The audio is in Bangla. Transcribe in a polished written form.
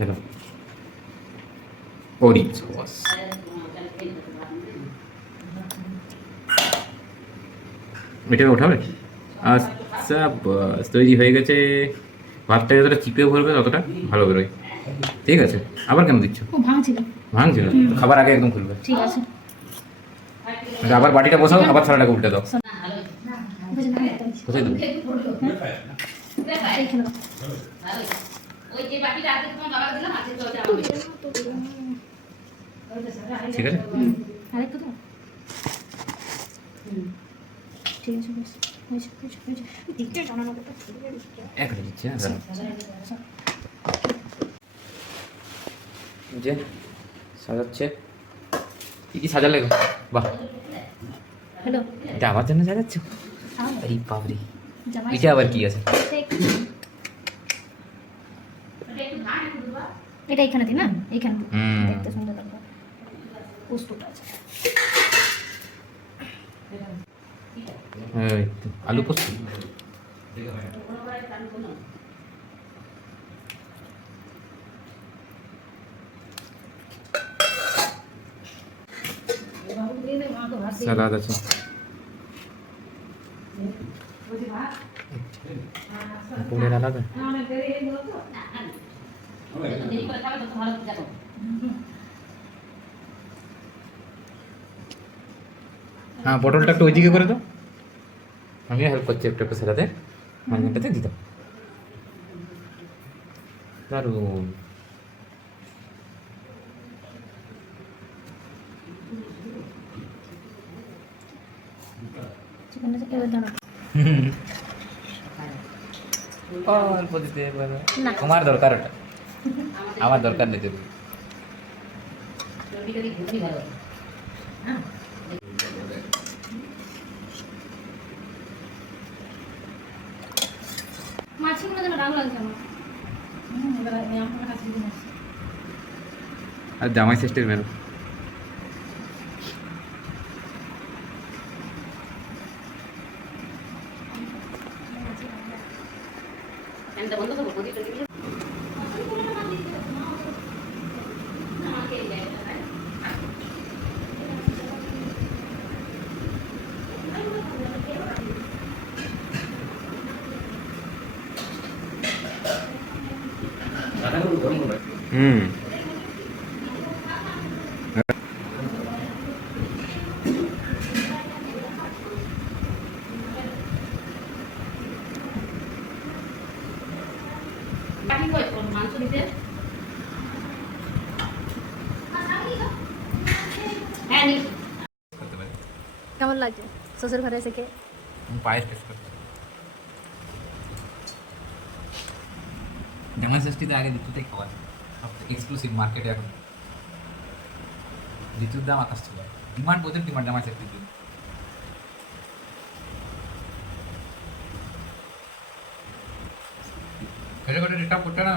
খেলো ওরি সস। এটা ওঠাবে? আচ্ছা বাস তৈরি হয়ে গেছে। ভাতটা যতটা চিপে ভরবে ততটা ভালো বেরোয়। ঠিক আছে, আবার কেন দিচ্ছ? ও ভাঙছিল। ভাঙছিল তো খাবার আগে একদম খুলবে। ঠিক আছে। আবার বাটিটা বসাও, আবার থালাটাকে উল্টে দাও। কোথায় দেবো? এইখানে দাও। ওই যে বাটিটা আগে তোমার বাবাকে দিলাম আছে তো ওটা ঠিক আছে। আরেকটু দাও। ঠিক আছে বেশ। হয়েছে। দিকটা জানানো কথা ঠিক আছে। একটা দিচ্ছি, হ্যাঁ দাঁড়াও। যে সাজাচ্ছে, কি কি সাজালে গো? বাহ, হ্যালো। এটা আমার জন্য সাজাচ্ছ? এই বাবরি, জামাই এটা আবার কি আছে? এটা এখানে দিই না, এইখানে দিই। হুম। দেখতে সুন্দর লাগবে। পোস্তটা আছে। এই তো, আলু পোস্ত। স্যালাড আছে। পনির আলাদা। হ্যাঁ, পটলটা একটু ওইদিকে করে দাও, আমিও হেল্প করছি একটু একটু সাথে মাঝখানটাতে দিতাম। দারুণ। চিকেনটা এবার দাও। অল্প দিতে পারো, না। তোমার দরকার ওটা, আমার দরকার নেই। তুমি রুটিটা দিয়ে ঘুগনি ভালো হ্যাঁ মাছগুলো যেন রাগ লাগছে আমার। এবার আমি আমার কাছে দিয়ে আসি। আর জামাই ষষ্ঠীর মেনু। ফ্যানটা বন্ধ করবো প্রদীপ টদীপ হুম। বাকি কই মাংস দিতে হ্যাঁ নি কেমন লাগছে শ্বশুর ঘরে এসে খেয়ে? পায়েস টেস্ট করতে। জামাই ষষ্ঠীতে আগে ঋতুতেই খাওয়া এক্সক্লুসিভ মার্কেটে। এখন ঋতুর দাম আকাশ ছিল, ডিমান্ড বোঝেন ডিমান্ড জামাই ষষ্ঠীর জন্য। খেলে করে রিটার্ন করতে না